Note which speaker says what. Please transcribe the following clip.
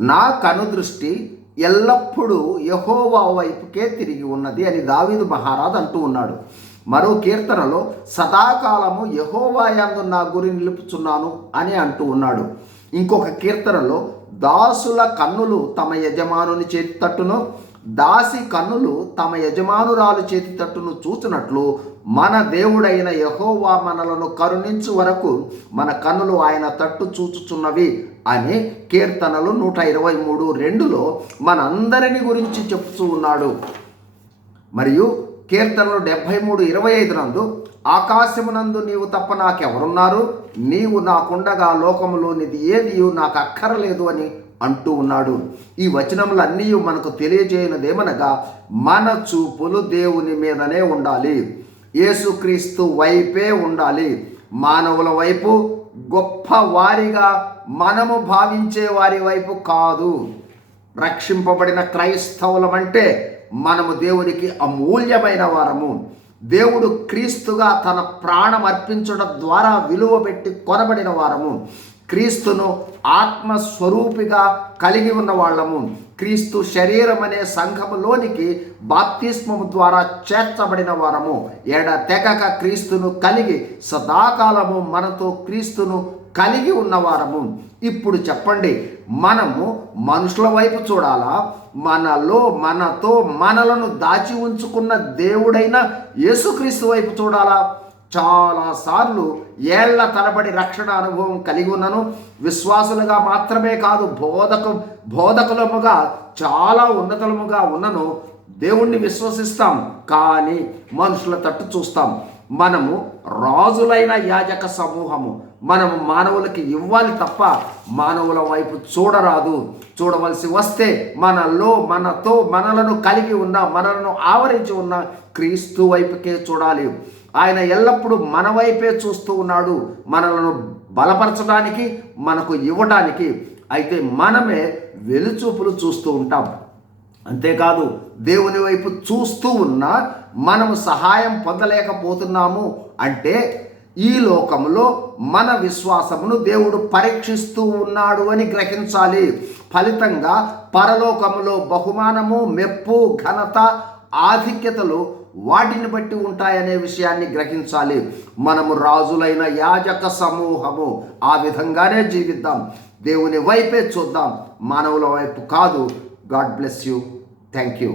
Speaker 1: నా కనుదృష్టి ఎల్లప్పుడూ యహోవా వైపుకే తిరిగి ఉన్నది అని దావీదు మహారాజ్ అంటూ ఉన్నాడు. మరో కీర్తనలో సదాకాలము యహోవాయందు నా గురి నిలుపుచున్నాను అని అంటూ ఉన్నాడు. ఇంకొక కీర్తనలో దాసుల కన్నులు తమ యజమానుని చేతి తట్టును దాసి కన్నులు తమ యజమానురాలు చేతి తట్టును చూచినట్లు మన దేవుడైన యహోవా మనలను కరుణించు వరకు మన కన్నులు ఆయన తట్టు చూచుచున్నవి అని కీర్తనలు నూట ఇరవై మూడు రెండులో మనందరిని గురించి చెప్తూ ఉన్నాడు. మరియు కీర్తనలు డెబ్భై మూడు ఇరవై ఐదు నందు ఆకాశమునందు నీవు తప్ప నాకెవరున్నారు? నీవు నాకుండగా లోకములోనిది ఏది నాకు అక్కరలేదు అని అంటూ ఉన్నాడు. ఈ వచనములన్నీ మనకు తెలియజేయనదేమనగా మన చూపులు దేవుని మీదనే ఉండాలి. యేసుక్రీస్తు వైపే ఉండాలి. మానవుల వైపు గొప్ప వారిగా మనము భావించే వారి వైపు కాదు. రక్షింపబడిన క్రైస్తవులమంటే మనము దేవునికి అమూల్యమైన వారము. దేవుడు క్రీస్తుగా తన ప్రాణం అర్పించడం ద్వారా విలువ పెట్టి కొనబడిన వారము. క్రీస్తును ఆత్మస్వరూపిగా కలిగి ఉన్న వాళ్ళము. క్రీస్తు శరీరం అనే సంఘములోనికి బాప్తిస్మము ద్వారా చేర్చబడిన వారము. ఎడ తెగక క్రీస్తును కలిగి సదాకాలము మనతో క్రీస్తును కలిగి ఉన్నవారము ఇప్పుడు చెప్పండి మనము మనుషుల వైపు చూడాలా? మనలో మనతో మనలను దాచి ఉంచుకున్న దేవుడైన యేసుక్రీస్తు వైపు చూడాలా? చాలాసార్లు ఏళ్ళ తరబడి రక్షణ అనుభవం కలిగి ఉన్నాను. విశ్వాసులుగా మాత్రమే కాదు బోధకు బోధకులముగా చాలా ఉన్నతలముగా ఉన్నను. దేవుణ్ణి విశ్వసిస్తాం కానీ మనుషుల తట్టు చూస్తాం. మనము రాజులైన యాజక సమూహము. మనము మానవులకి ఇవ్వాలి తప్ప మానవుల వైపు చూడరాదు. చూడవలసి వస్తే మనలో మనతో మనలను కలిగి ఉన్న మనలను ఆవరించి ఉన్న క్రీస్తు వైపుకే చూడాలి. ఆయన ఎల్లప్పుడూ మన వైపే చూస్తూ ఉన్నాడు. మనలను బలపరచడానికి మనకు ఇవ్వడానికి అయితే మనమే వెలుచూపులు చూస్తూ ఉంటాం. అంతేకాదు దేవుని వైపు చూస్తూ ఉన్నా మనము సహాయం పొందలేకపోతున్నాము అంటే ఈ లోకంలో మన విశ్వాసమును దేవుడు పరీక్షిస్తూ ఉన్నాడు అని గ్రహించాలి. ఫలితంగా పరలోకములో బహుమానము మెప్పు ఘనత ఆధిక్యతలు వాటిని బట్టి ఉంటాయనే విషయాన్ని గ్రహించాలి. మనము రాజులైన యాజక సమూహము. ఆ విధంగానే జీవిద్దాం. దేవుని వైపే చూద్దాం. మానవుల వైపు కాదు. God bless you. Thank you